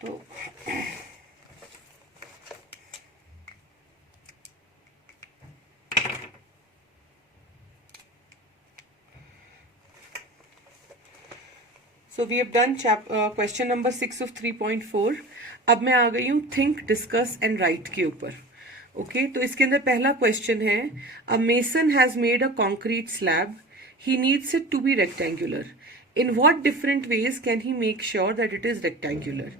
तो so we have done question number 6 of 3.4। अब मैं आ गई हूँ थिंक, डिस्कस एंड राइट के ऊपर। ओके, तो इसके अंदर पहला क्वेश्चन है, a mason has made a concrete slab, he needs it to be rectangular, in what different ways can he make sure that it is rectangular.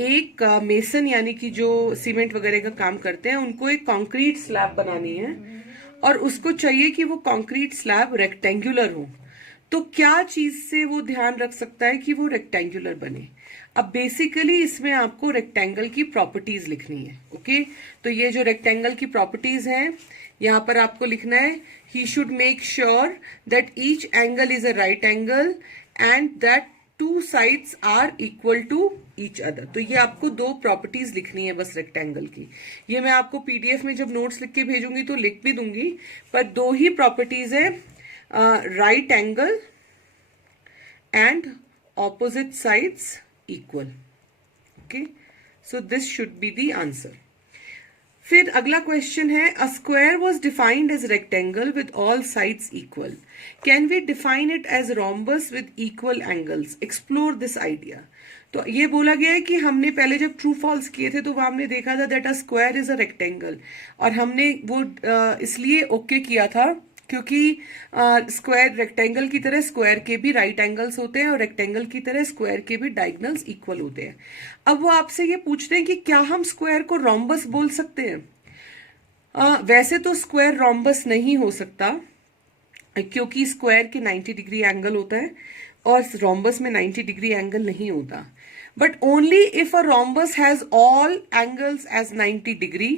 एक mason यानी कि जो सीमेंट वगैरह का काम करते हैं, उनको एक कॉन्क्रीट स्लैब बनानी है और उसको चाहिए कि वो कॉन्क्रीट स्लैब रेक्टेंगुलर हो। तो क्या चीज से वो ध्यान रख सकता है कि वो रेक्टेंगुलर बने। अब बेसिकली इसमें आपको रेक्टेंगल की प्रॉपर्टीज लिखनी है। ओके, तो ये जो रेक्टेंगल की प्रॉपर्टीज हैं, यहां पर आपको लिखना है, he should make sure that each angle is a right angle and that two sides are equal to each other. तो ये आपको दो प्रॉपर्टीज लिखनी है बस रेक्टेंगल की। ये मैं आपको पीडीएफ में जब नोट्स लिख के भेजूंगी तो लिख भी दूंगी, पर दो ही प्रॉपर्टीज है, right angle and opposite sides equal. Okay, so this should be the answer. फिर अगला क्वेश्चन है, a square was defined as rectangle with all sides equal. Can we define it as rhombus with equal angles? Explore this idea. तो ये बोला गया है कि हमने पहले जब ट्रू फॉल्स किए थे तो वो हमने देखा था that a square is a rectangle, और हमने वो इसलिए ओके किया था क्योंकि स्क्वायर रेक्टेंगल की तरह स्क्वायर के भी राइट एंगल्स होते हैं और रेक्टेंगल की तरह स्क्वायर के भी डायगोनल्स इक्वल होते हैं। अब वो आपसे ये पूछते हैं कि क्या हम स्क्वायर को रोम्बस बोल सकते हैं। वैसे तो स्क्वायर रोम्बस नहीं हो सकता क्योंकि स्क्वायर के 90 डिग्री एंगल होता है और रोम्बस में 90 डिग्री एंगल नहीं होता। But only if a rhombus has all angles as 90 degree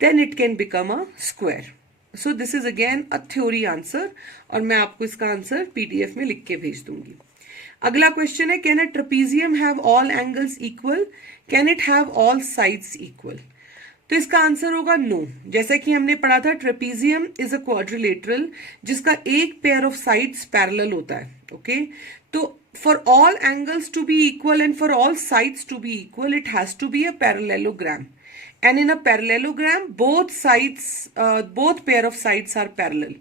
then it can become a square. So this is again a theory answer, और मैं आपको इसका आंसर पीडीएफ में लिख के भेज दूंगी। अगला क्वेश्चन है, can a trapezium have all angles equal, can it have all sides equal. तो इसका आंसर होगा नो। जैसा कि हमने पढ़ा था, ट्रेपीजियम इज अ क्वाड्रिलेटरल जिसका एक पेयर ऑफ साइड्स पैरेलल होता है। ओके, तो for all angles to be equal and for all sides to be equal it has to be a parallelogram, and in a parallelogram both pair of sides are parallel,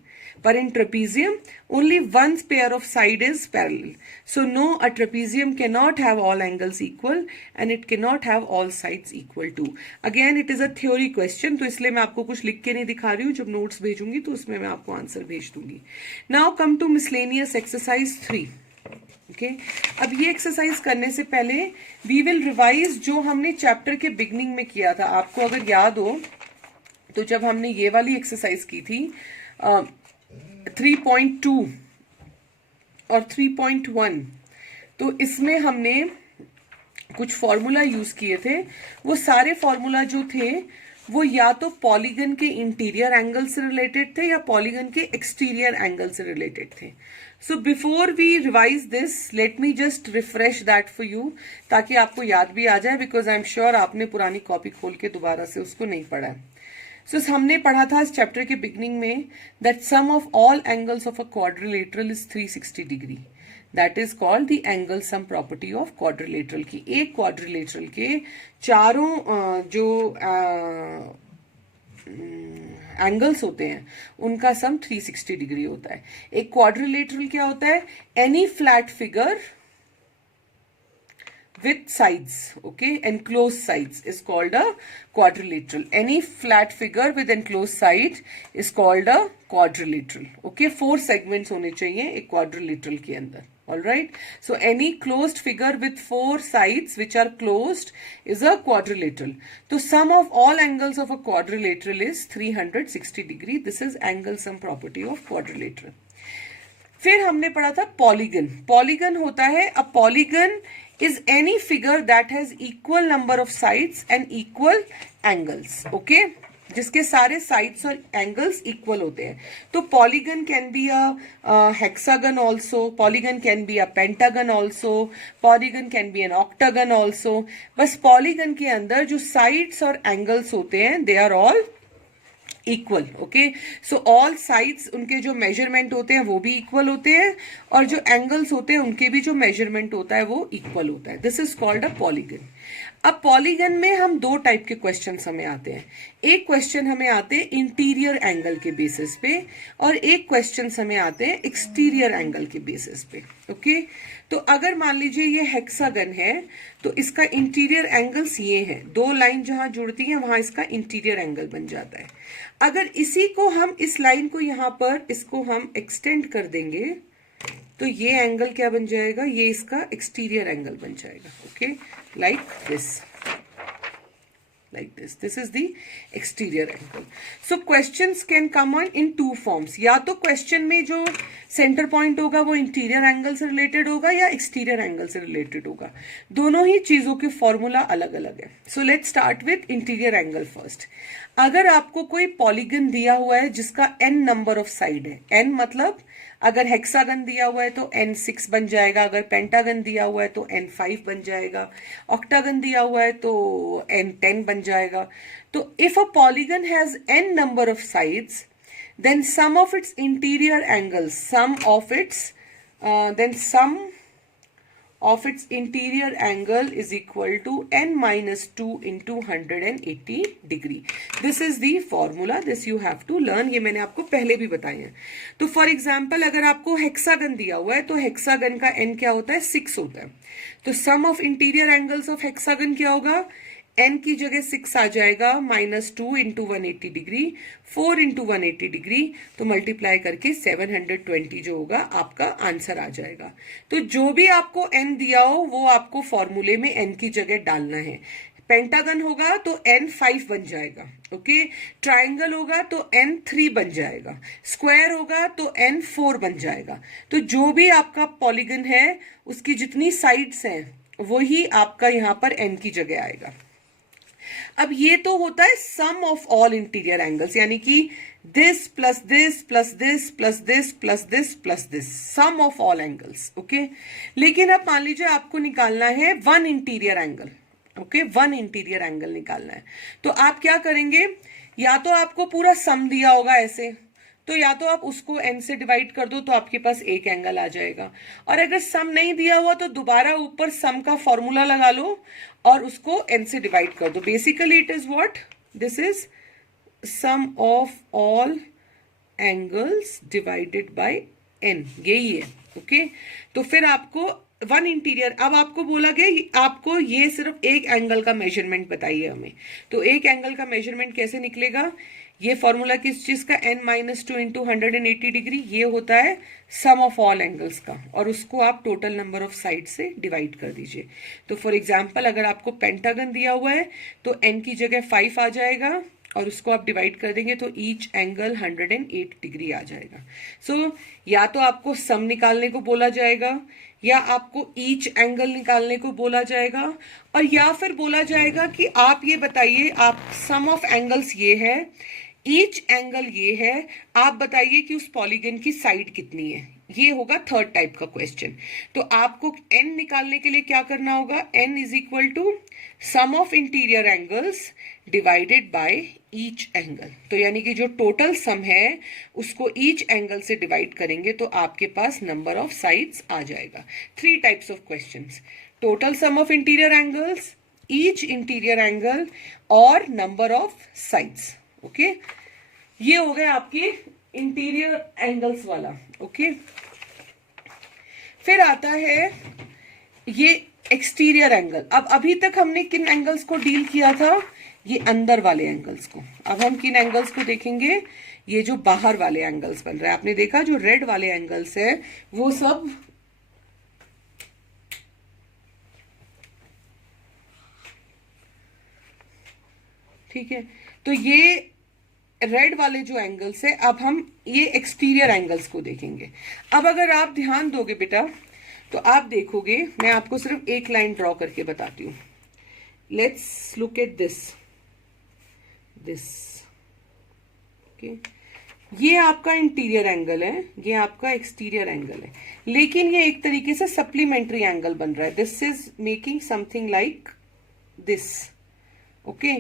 but in trapezium only one pair of side is parallel. So no, a trapezium cannot have all angles equal and it cannot have all sides equal too. Again it is a theory question, तो इसलिए मैं आपको कुछ लिख के नहीं दिखा रही हूँ, जब नोट्स भेजूंगी तो उसमें मैं आपको आंसर भेज दूंगी। Now come to miscellaneous exercise 3. Okay, अब ये एक्सरसाइज करने से पहले वी विल रिवाइज जो हमने चैप्टर के बिगनिंग में किया था। आपको अगर याद हो तो जब हमने ये वाली एक्सरसाइज की थी 3.2 और 3.1, तो इसमें हमने कुछ फॉर्मूला यूज किए थे। वो सारे फॉर्मूला जो थे वो या तो पॉलीगन के इंटीरियर एंगल से रिलेटेड थे या पॉलीगन के एक्सटीरियर एंगल से रिलेटेड थे। So before we revise this let me just refresh that for you, ताकि आपको याद भी आ जाए, बिकॉज आई एम श्योर आपने पुरानी कॉपी खोल के दोबारा से उसको नहीं पढ़ा है। सो हमने पढ़ा था इस चैप्टर के बिगनिंग में that sum of all angles of a quadrilateral is 360 degree. That is called the angle sum property of quadrilateral की। एक क्वाड्रिलेटरल के चारों जो एंगल्स होते हैं उनका सम 360 डिग्री होता है। एक क्वाड्रिलेटरल क्या होता है, any flat figure with sides, okay, enclosed sides is called a quadrilateral. Any flat figure with enclosed side is called a quadrilateral. Okay, 4 segments होने चाहिए एक quadrilateral के अंदर. All right, so any closed figure with 4 sides which are closed is a quadrilateral. So sum of all angles of a quadrilateral is 360 degree. This is angle sum property of quadrilateral. फिर हमने पढ़ा था polygon. Polygon होता है, a polygon is any figure that has equal number of sides and equal angles. Okay, जिसके सारे sides और angles equal होते हैं। तो polygon can be a hexagon also, polygon can be a pentagon also, polygon can be an octagon also. बस polygon के अंदर जो sides और angles होते हैं they are all equal. Okay, so all sides उनके जो मेजरमेंट होते हैं वो भी इक्वल होते हैं, और जो एंगल्स होते हैं उनके भी जो मेजरमेंट होता है वो इक्वल होता है। This is called a polygon. अब पॉलीगन में हम दो टाइप के क्वेश्चन हमें आते हैं। एक क्वेश्चन हमें आते हैं इंटीरियर एंगल के बेसिस पे, और एक क्वेश्चन हमें आते हैं एक्सटीरियर एंगल के बेसिस पे। ओके, तो अगर मान लीजिए ये हेक्सागन है तो इसका इंटीरियर एंगल्स ये है, दो लाइन जहां जुड़ती हैं वहां इसका इंटीरियर एंगल बन जाता है। अगर इसी को हम, इस लाइन को यहां पर इसको हम एक्सटेंड कर देंगे तो ये एंगल क्या बन जाएगा, ये इसका एक्सटीरियर एंगल बन जाएगा। Okay, like this, like this is the exterior angle. So questions can come on in two forms. या तो क्वेश्चन में जो सेंटर पॉइंट होगा वो इंटीरियर एंगल से रिलेटेड होगा या एक्सटीरियर एंगल से रिलेटेड होगा, दोनों ही चीजों के फॉर्मूला अलग अलग है। So let's start with interior angle first. अगर आपको कोई पॉलीगन दिया हुआ है जिसका n नंबर ऑफ साइड है, n मतलब अगर हेक्सागन दिया हुआ है तो n6 बन जाएगा, अगर पेंटागन दिया हुआ है तो n5 बन जाएगा, ऑक्टागन दिया हुआ है तो n10 बन जाएगा। तो if a polygon has n number of sides, then sum of its interior angles, sum of its interior angle is equal to n minus 2 into 180 degree. This is the formula, this you have to learn. ये मैंने आपको पहले भी बताए हैं। तो for example अगर आपको हेक्सागन दिया हुआ है तो हेक्सागन का n क्या होता है, 6 होता है। तो sum of interior angles of hexagon क्या होगा, n की जगह 6 आ जाएगा, -2 इंटू 180 डिग्री, 4 इंटू 180 डिग्री, तो मल्टीप्लाई करके 720 जो होगा आपका आंसर आ जाएगा। तो जो भी आपको n दिया हो वो आपको फॉर्मूले में n की जगह डालना है। पेंटागन होगा तो n5 बन जाएगा। ओके, ट्राइंगल होगा तो n3 बन जाएगा, स्क्वायर होगा तो n4 बन जाएगा। तो जो भी आपका पॉलीगन है उसकी जितनी साइड्स हैं वही आपका यहाँ पर n की जगह आएगा। अब ये तो होता है sum of all interior angles, यानी कि this plus this plus this plus this plus this plus this, sum of all angles. Okay, लेकिन अब मान लीजिए आपको निकालना है one interior angle. Okay, one interior angle निकालना है तो आप क्या करेंगे, या तो आपको पूरा सम दिया होगा ऐसे, तो या तो आप उसको n से डिवाइड कर दो तो आपके पास एक एंगल आ जाएगा, और अगर सम नहीं दिया हुआ तो दोबारा ऊपर सम का फॉर्मूला लगा लो और उसको n से डिवाइड कर दो। Basically it is what, this is sum of all angles divided by n, यही है। ओके, तो फिर आपको वन इंटीरियर, अब आपको बोला गया आपको ये सिर्फ एक एंगल का मेजरमेंट बताइए हमें, तो एक एंगल का मेजरमेंट कैसे निकलेगा, ये फॉर्मूला किस चीज का, n माइनस 2 इंटू 180 डिग्री, ये होता है सम ऑफ ऑल एंगल्स का, और उसको आप टोटल नंबर ऑफ साइड से डिवाइड कर दीजिए। तो फॉर एग्जांपल अगर आपको पेंटागन दिया हुआ है तो n की जगह 5 आ जाएगा, और उसको आप डिवाइड कर देंगे तो ईच एंगल 108 डिग्री आ जाएगा। सो या तो आपको सम निकालने को बोला जाएगा, या आपको ईच एंगल निकालने को बोला जाएगा, और या फिर बोला जाएगा कि आप ये बताइए, आप सम ऑफ एंगल्स ये है, ईच एंगल ये है, आप बताइए कि उस पॉलीगन की साइड कितनी है। ये होगा थर्ड टाइप का क्वेश्चन। तो आपको n निकालने के लिए क्या करना होगा, n is equal to sum of interior angles divided by each angle. तो यानी कि जो टोटल सम है उसको ईच एंगल से डिवाइड करेंगे तो आपके पास नंबर ऑफ साइड्स आ जाएगा। Three types of questions, total sum of interior angles, each interior angle, और नंबर ऑफ साइड्स। ओके, ये हो गया आपके इंटीरियर एंगल्स वाला। ओके, फिर आता है ये एक्सटीरियर एंगल। अब अभी तक हमने किन एंगल्स को डील किया था, ये अंदर वाले एंगल्स को। अब हम किन एंगल्स को देखेंगे, ये जो बाहर वाले एंगल्स बन रहे हैं। आपने देखा जो रेड वाले एंगल्स है वो सब ठीक है, तो ये रेड वाले जो एंगल्स है, अब हम ये एक्सटीरियर एंगल्स को देखेंगे। अब अगर आप ध्यान दोगे बेटा तो आप देखोगे, मैं आपको सिर्फ एक लाइन ड्रॉ करके बताती हूं। Let's look at this okay, ये आपका इंटीरियर एंगल है, ये आपका एक्सटीरियर एंगल है, लेकिन ये एक तरीके से सप्लीमेंट्री एंगल बन रहा है। This is making something like this. Okay,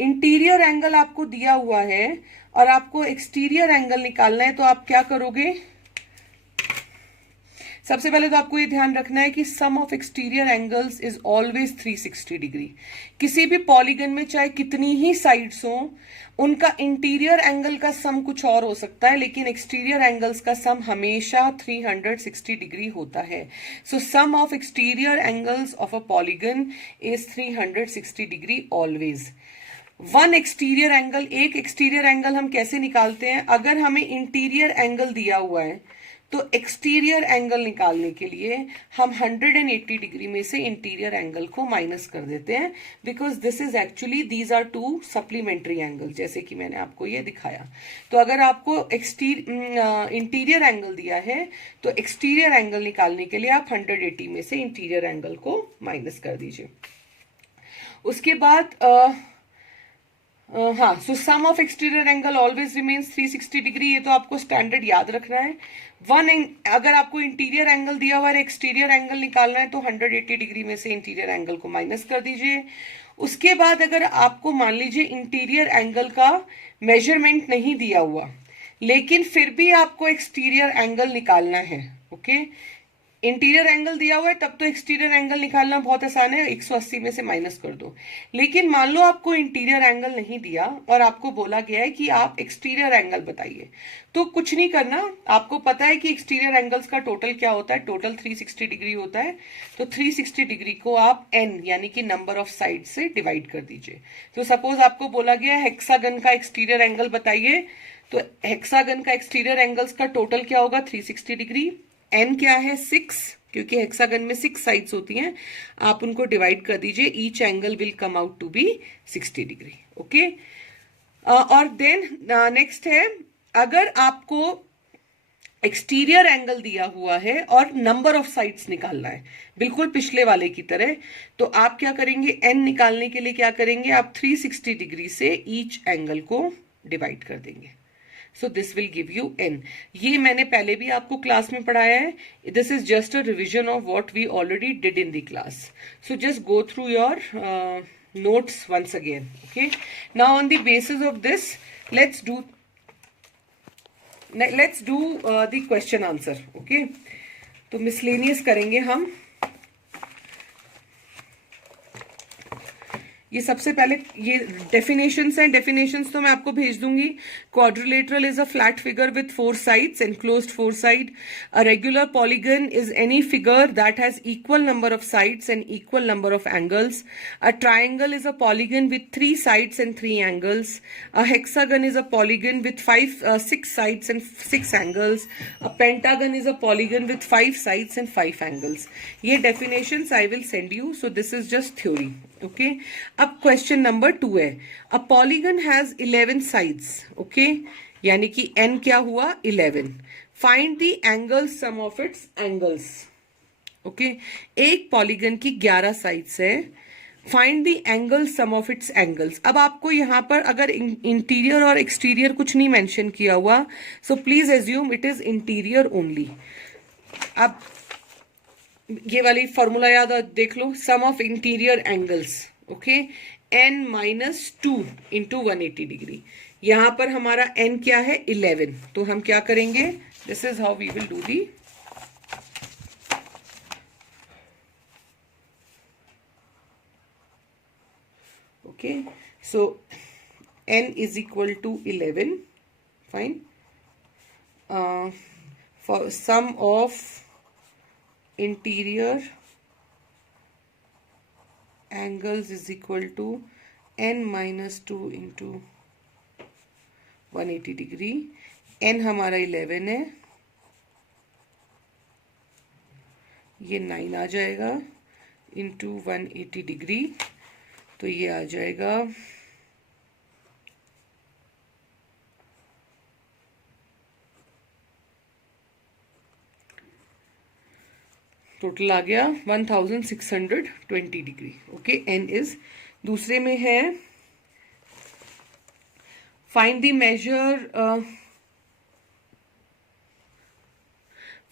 interior angle आपको दिया हुआ है और आपको एक्सटीरियर एंगल निकालना है, तो आप क्या करोगे? सबसे पहले तो आपको ये ध्यान रखना है कि sum of exterior angles is always 360 degree. किसी भी पॉलीगन में चाहे कितनी ही साइड्स हो, उनका इंटीरियर एंगल का सम कुछ और हो सकता है, लेकिन एक्सटीरियर एंगल्स का सम हमेशा 360 डिग्री होता है। So sum of exterior angles of a polygon is 360 degree always. One exterior angle, एक एक्सटीरियर एंगल हम कैसे निकालते हैं? अगर हमें इंटीरियर एंगल दिया हुआ है तो एक्सटीरियर एंगल निकालने के लिए हम 180 डिग्री में से इंटीरियर एंगल को माइनस कर देते हैं, because this is actually, these are two supplementary angle, जैसे कि मैंने आपको ये दिखाया। तो अगर आपको इंटीरियर एंगल दिया है तो एक्सटीरियर एंगल निकालने के लिए आप 180 में से इंटीरियर एंगल को माइनस कर दीजिए। उसके बाद हाँ, so sum of exterior angle always remains 360 degree, ये तो आपको स्टैंडर्ड याद रखना है। अगर आपको इंटीरियर एंगल दिया हुआ है, एक्सटीरियर एंगल निकालना है, तो 180 डिग्री में से इंटीरियर एंगल को माइनस कर दीजिए। उसके बाद अगर आपको मान लीजिए इंटीरियर एंगल का मेजरमेंट नहीं दिया हुआ, लेकिन फिर भी आपको एक्सटीरियर एंगल निकालना है, ओके, इंटीरियर एंगल दिया हुआ है तब तो एक्सटीरियर एंगल निकालना बहुत आसान है, 180 में से माइनस कर दो। लेकिन मान लो आपको इंटीरियर एंगल नहीं दिया और आपको बोला गया है कि आप एक्सटीरियर एंगल बताइए, तो कुछ नहीं करना। आपको पता है कि एक्सटीरियर एंगल्स का टोटल क्या होता है, टोटल 360 डिग्री होता है। तो 360 डिग्री को आप n यानी कि नंबर ऑफ साइड से डिवाइड कर दीजिए। तो सपोज आपको बोला गया हेक्सागन का एक्सटीरियर एंगल बताइए, तो हेक्सागन का एक्सटीरियर एंगल्स का टोटल क्या होगा? 360 डिग्री। n क्या है? 6, क्योंकि हेक्सागन में 6 साइड्स होती हैं, आप उनको डिवाइड कर दीजिए। Each angle will come out to be 60 degree, okay. और देन नेक्स्ट है, अगर आपको एक्सटीरियर एंगल दिया हुआ है और नंबर ऑफ साइड्स निकालना है, बिल्कुल पिछले वाले की तरह, तो आप क्या करेंगे? n निकालने के लिए क्या करेंगे? आप 360 डिग्री से ईच एंगल को डिवाइड कर देंगे। So this will give you n. ये मैंने पहले भी आपको क्लास में पढ़ाया है. This is just a revision of what we already did in the class. So just go through your notes once again. Okay. Now on the basis of this, let's do the question answer. Okay. तो miscellaneous करेंगे हम. ये सबसे पहले ये definitions हैं. Definitions तो मैं आपको भेज दूंगी. Quadrilateral is a flat figure with 4 sides, enclosed 4 side. A regular polygon is any figure that has equal number of sides and equal number of angles. A triangle is a polygon with 3 sides and 3 angles. A hexagon is a polygon with 6 sides and 6 angles. A pentagon is a polygon with 5 sides and 5 angles. ये definitions I will send you. So this is just theory. Okay. अब question number 2 है. A polygon has 11 sides. Okay, यानी कि n क्या हुआ? 11. Find the angle sum of its angles. Okay, एक polygon की 11 sides है. Find the angle sum of its angles. अब आपको यहां पर अगर इंटीरियर और एक्सटीरियर कुछ नहीं मेंशन किया हुआ, so please assume it is interior only. अब ये वाली फॉर्मूला याद देख लो. Sum of interior angles, okay, n minus 2 into 180 degree. यहां पर हमारा n क्या है? 11. तो हम क्या करेंगे? This is how we will do the. Okay, so n is equal to 11. Fine. For sum of interior angles is equal to n minus 2 into 180 degree. n हमारा 11 है, ये 9 आ जाएगा इंटू 180 डिग्री, तो ये आ जाएगा टोटल आ गया 1620 डिग्री. Okay, n is. दूसरे में है find the measure,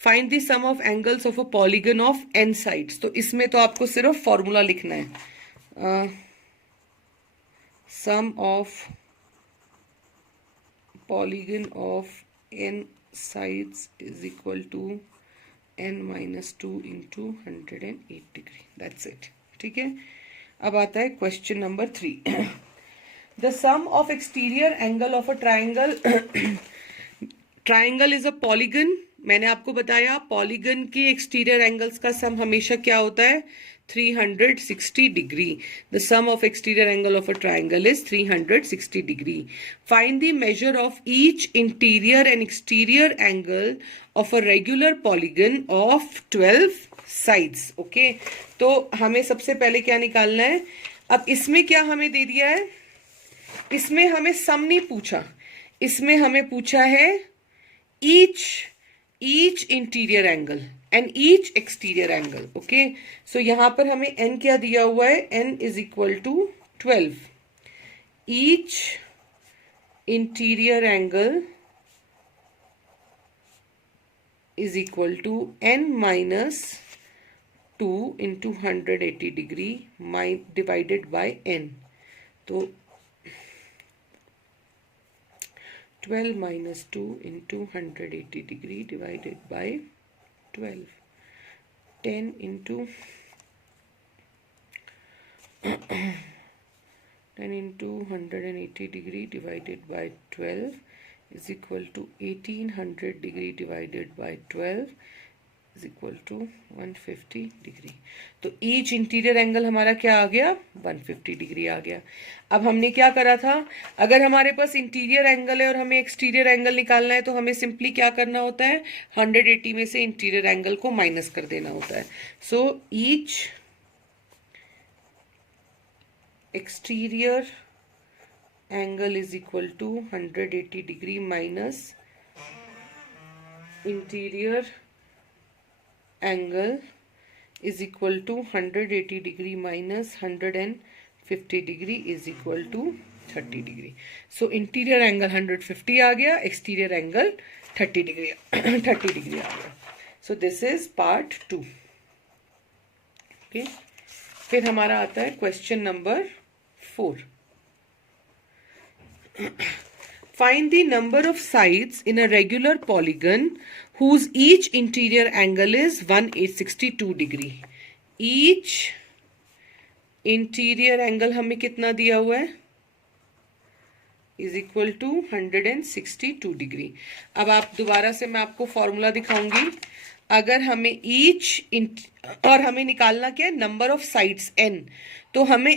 find the sum of angles of a polygon of n sides. तो इसमें तो आपको सिर्फ फॉर्मूला लिखना है. sum of polygon of n sides is equal to n minus 2 into 108 degree. That's it. ठीक है. अब आता है question number 3. The sum of exterior angle of a triangle triangle is a polygon. मैंने आपको बताया पॉलीगन के एक्सटीरियर एंगल्स का सम हमेशा क्या होता है, 360 degree. The sum of exterior angle of a triangle is 360 degree. Find the measure of each interior and exterior angle of a regular polygon of 12 sides. Okay, तो हमें सबसे पहले क्या निकालना है. अब इसमें क्या हमें दे दिया है, इसमें हमें सम नहीं पूछा, इसमें हमें पूछा है each interior angle and each exterior angle. okay, so यहां पर हमें n क्या दिया हुआ है, n is equal to 12. each interior angle is equal to n minus 2 into 180 degree divided by n. तो 12 minus 2 into 180 degree divided by 12. 10 into 180 degree divided by 12 is equal to 1800 degree divided by 12 is equal to 150 degree. तो each interior angle हमारा क्या आ गया, 150 degree आ गया. अब हमने क्या करा था, अगर हमारे पास इंटीरियर एंगल है और हमें एक्सटीरियर एंगल निकालना है तो हमें सिंपली क्या करना होता है, 180 में से इंटीरियर एंगल को माइनस कर देना होता है. So each exterior angle is equal to 180 degree minus interior angle is equal to 180 degree minus 150 degree is equal to 30 degree. So interior angle 150 आ गया, exterior angle 30 degree 30 degree आ गया. So this is part 2. okay, फिर हमारा आता है question number 4. Find the number of sides in a regular polygon whose each interior angle is 162 degree. Each interior angle हमें कितना दिया हुआ है, is equal to 162 degree. अब आप दोबारा से मैं आपको फॉर्मूला दिखाऊंगी. अगर हमें each और हमें निकालना क्या है, नंबर ऑफ साइड्स n, तो हमें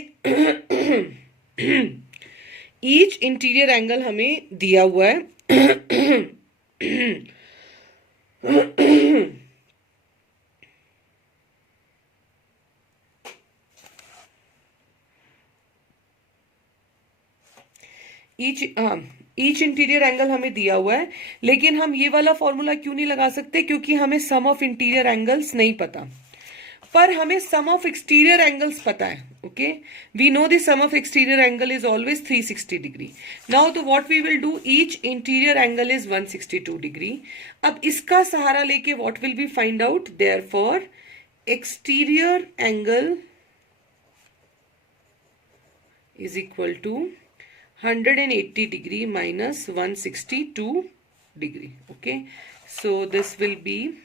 ईच इंटीरियर एंगल हमें दिया हुआ है ईच इंटीरियर एंगल हमें दिया हुआ है, लेकिन हम ये वाला फॉर्मूला क्यों नहीं लगा सकते, क्योंकि हमें सम ऑफ इंटीरियर एंगल्स नहीं पता, पर हमें सम ऑफ एक्सटीरियर एंगल्स पता है. Okay, we know the sum of exterior angle is always 360 degree. Now तो what we will do, each interior angle is 162 degree. अब इसका सहारा लेके what will be find out, therefore exterior angle is equal to 180 degree minus 162 degree. okay, so this will be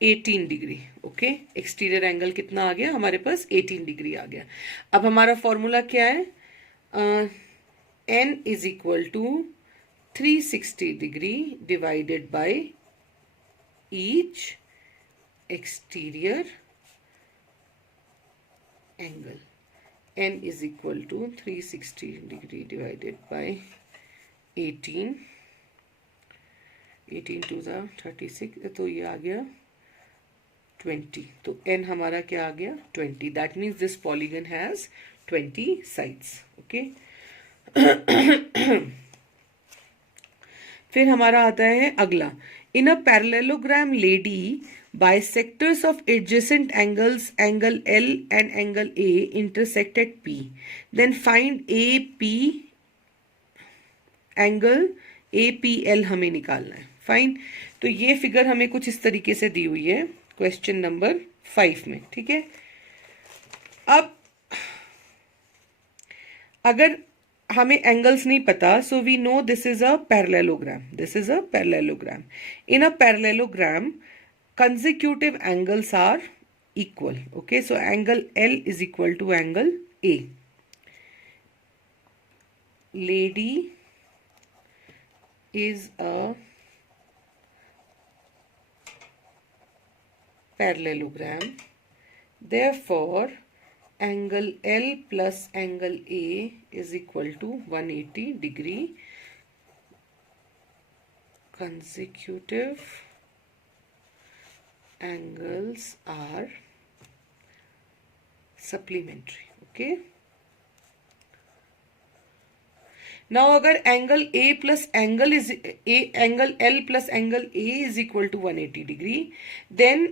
18 degree. Okay, exterior angle कितना आ गया हमारे पास, 18 degree आ गया. अब हमारा फॉर्मूला क्या है, n is equal to 360 degree divided by each exterior angle. n is equal to 360 degree divided by 18 to the 36, तो ये आ गया 20. तो n हमारा क्या आ गया, 20. That means this polygon has 20 sides. Okay, फिर हमारा आता है अगला. In a parallelogram lady bisectors of adjacent angles, angle L and angle A intersect at P. Then find AP angle APL हमें निकालना है. फाइन, तो ये फिगर हमें कुछ इस तरीके से दी हुई है क्वेश्चन नंबर 5 में. ठीक है, अब अगर हमें एंगल्स नहीं पता, so we know this is a parallelogram, this is a parallelogram. In a parallelogram consecutive angles are equal. Okay, so angle L is equal to angle A. Lady is a parallelogram, therefore angle L plus angle A is equal to 180 degree. Consecutive angles are supplementary. Okay, now अगर angle A plus angle is A, angle L plus angle A is equal to 180 degree, then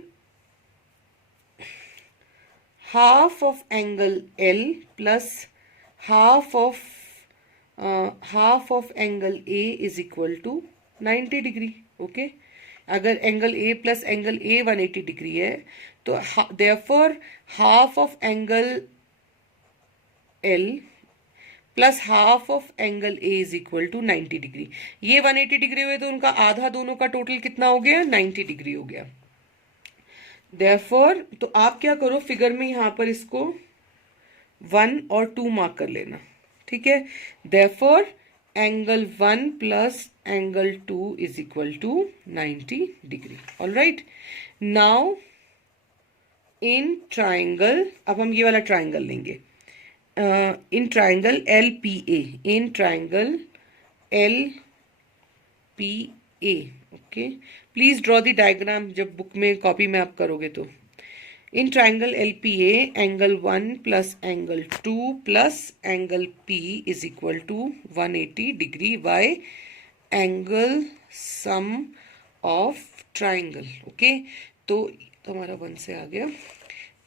half of angle L plus half of angle A is equal to 90 degree. Okay, अगर angle A plus angle A 180 degree है तो therefore half of angle L plus half of angle A is equal to 90 degree. ये 180 degree हुए तो उनका आधा दोनों का टोटल कितना हो गया? 90 डिग्री हो गया. Therefore, तो आप क्या करो, फिगर में यहां पर इसको 1 और 2 मार्क कर लेना. ठीक है. Therefore, angle 1 plus angle 2 is equal to 90 degree. All right. Now in triangle, अब हम ये वाला ट्राइंगल लेंगे. In triangle LPA, in triangle LPA. Okay, please draw the diagram जब बुक में कॉपी में आप करोगे तो. In triangle LPA angle 1 plus angle 2 plus angle P is equal to 180 degree by angle sum of triangle. Okay, तो हमारा 1 से आ गया.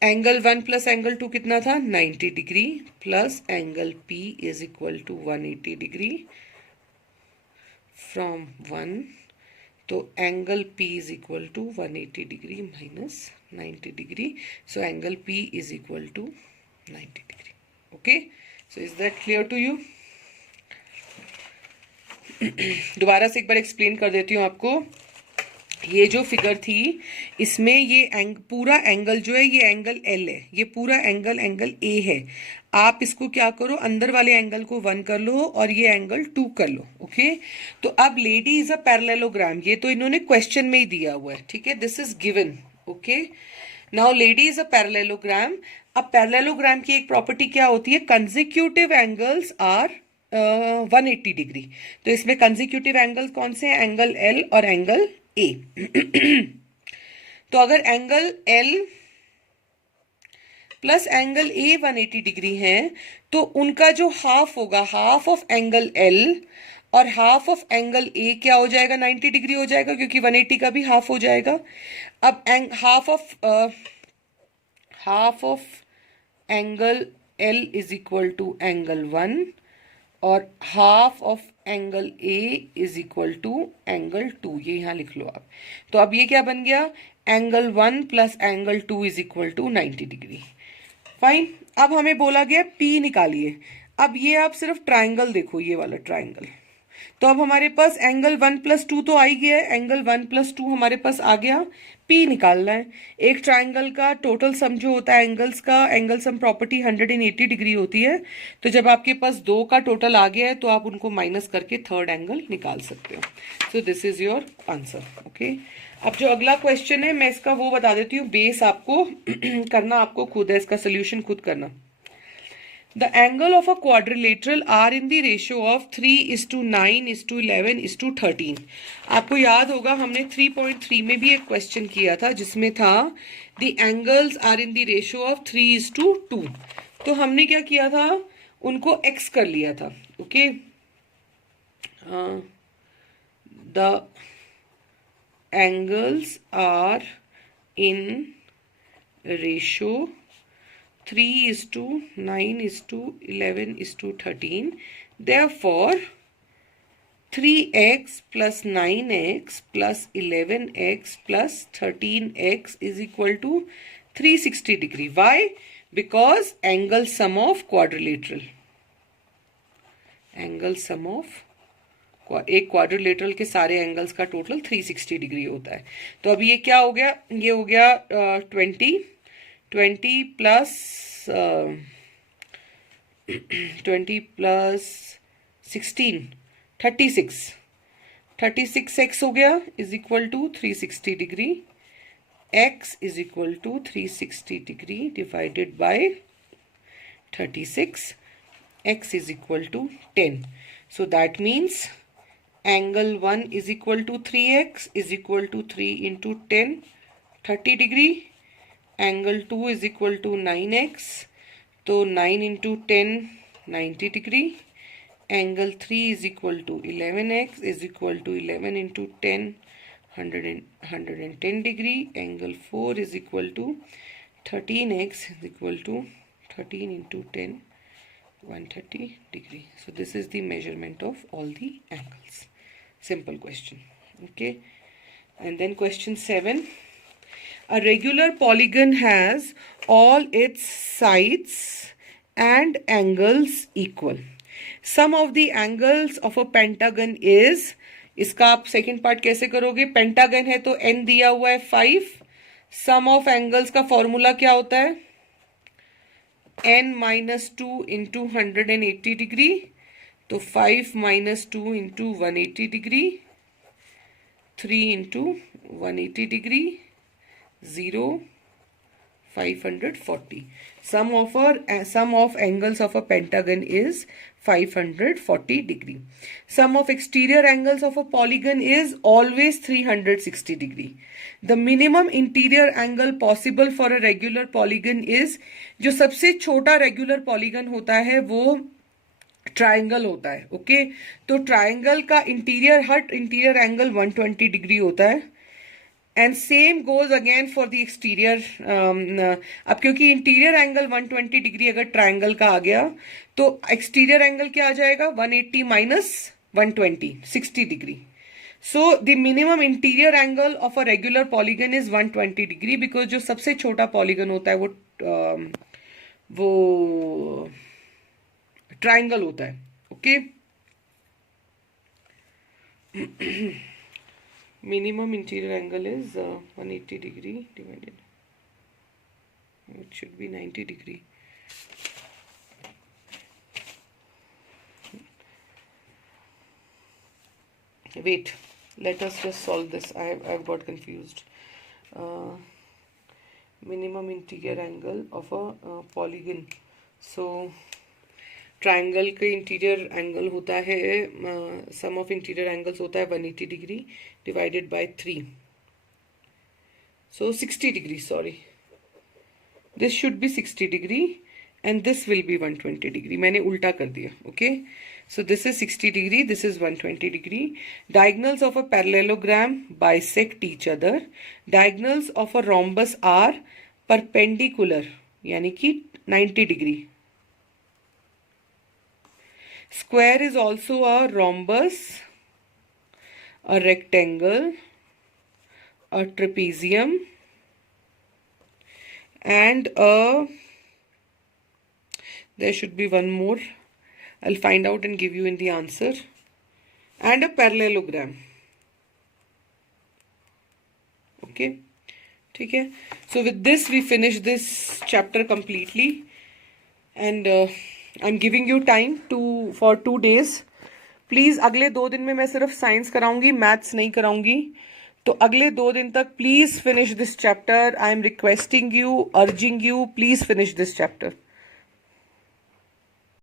एंगल 1 प्लस एंगल 2 कितना था? 90 degree plus angle P is equal to 180 degree from 1. तो angle P is equal to 180 degree minus 90 degree. So angle P is equal to 90 degree. Okay, so is that clear to you? दोबारा से एक बार explain कर देती हूँ आपको. ये जो फिगर थी इसमें ये पूरा एंगल जो है ये एंगल L है, ये पूरा एंगल A है. आप इसको क्या करो, अंदर वाले एंगल को 1 कर लो और ये एंगल 2 कर लो. ओके, तो अब लेडी इज अ पैरेललोग्राम, ये तो इन्होंने क्वेश्चन में ही दिया हुआ है. ठीक है, this is given. Okay, now lady is a parallelogram. अब पैरेललोग्राम की एक प्रॉपर्टी क्या होती है? Consecutive angles are 180 degree. तो इसमें कंसेक्यूटिव एंगल कौन से हैं? एंगल L और एंगल A. तो अगर angle L plus angle A 180 degree है तो उनका जो हाफ होगा, हाफ ऑफ एंगल L और हाफ ऑफ एंगल A क्या हो जाएगा? 90 डिग्री हो जाएगा, क्योंकि 180 का भी हाफ हो जाएगा. अब half of angle L is equal to angle 1 और half of angle A is equal to angle 2. ये यहां लिख लो आप. तो अब ये क्या बन गया? Angle 1 plus angle 2 is equal to 90 degree. Fine. अब हमें बोला गया P निकालिए. अब ये आप सिर्फ ट्राइंगल देखो, ये वाला ट्राइंगल. तो अब हमारे पास एंगल 1 प्लस 2 तो आ ही गया है, एंगल 1 प्लस 2 हमारे पास आ गया. P निकालना है. एक ट्राइंगल का टोटल सम जो होता है एंगल्स का, एंगल सम प्रॉपर्टी 180 डिग्री होती है. तो जब आपके पास 2 का टोटल आ गया है तो आप उनको माइनस करके थर्ड एंगल निकाल सकते हो. सो this is your answer. Okay, अब जो अगला क्वेश्चन है मैं इसका वो बता देती हूँ. बेस आपको करना आपको खुद है, इसका सोल्यूशन खुद करना. The angle of a quadrilateral are in the ratio of 3:9:11:13. आपको याद होगा हमने 3.3 में भी एक क्वेश्चन किया था जिसमें था the angles are in the ratio of 3:2. तो हमने क्या किया था? उनको x कर लिया था. Okay, the angles are in ratio 3:9:11:13. Therefore, 3x plus 9x plus 11x plus 13x is equal to 360 degree. Why? Because angle sum of quadrilateral. Angle sum of एक क्वाड्रिलेटरल के सारे एंगल्स का टोटल 360 डिग्री होता है। तो अभी ये क्या हो गया, ये हो गया 20 प्लस 16 36 एक्स हो गया is equal to 360 degree. X is equal to 360 degree divided by 36, x is equal to 10. So that means angle 1 is equal to 3x is equal to 3 into 10, 30 degree. Angle 2 is equal to 9x. So 9 into 10, 90 degree. Angle 3 is equal to 11x is equal to 11 into 10, 110 degree. Angle 4 is equal to 13x is equal to 13 into 10, 130 degree. So this is the measurement of all the angles. Simple question. Okay. And then question 7. A regular polygon has all its sides and angles equal. Sum of the angles of a pentagon is, इसका आप second part कैसे करोगे? Pentagon है तो n दिया हुआ है 5. सम of angles का फॉर्मूला क्या होता है? n minus 2 into 180 डिग्री, तो 5 minus 2 into 180 degree, 3 into 180 degree, 0, 540. Sum of angles of a pentagon is 540 degree. Sum of exterior angles of a polygon is always 360 degree. The minimum interior angle possible for a regular polygon is, जो सबसे छोटा regular polygon होता है वो triangle होता है। Okay, तो triangle का हर इंटीरियर एंगल 120 डिग्री होता है। And same goes again for the exterior. अब क्योंकि इंटीरियर एंगल 120 डिग्री अगर ट्राइंगल का आ गया तो एक्सटीरियर एंगल क्या आ जाएगा? 180 minus 120, 60 degree. So the minimum interior angle of a regular polygon is 120 degree, because जो सबसे छोटा पॉलीगन होता है वो ट्राइंगल होता है। Okay, minimum interior angle is 180 degree divided, it should be 90 degree. Wait, let us just solve this. I've got confused. Minimum interior angle of a polygon. So triangle के interior angle होता है, sum of interior angles होता है 180 degree divided by 3, so 60 degree, sorry this should be 60 degree and this will be 120 degree. मैंने उल्टा कर दिया। Okay, so this is 60 degree, this is 120 degree. Diagonals of a parallelogram bisect each other. Diagonals of a rhombus are perpendicular, यानी कि 90 degree. Square is also a rhombus, a rectangle, a trapezium, and there should be one more. I'll find out and give you in the answer. And a parallelogram. Okay, ठीक है. So with this we finish this chapter completely, and I'm giving you time for 2 days. Please अगले 2 दिन में मैं सिर्फ science कराऊंगी, maths नहीं कराऊंगी। तो अगले 2 दिन तक please finish this chapter. I am requesting you, urging you, please finish this chapter.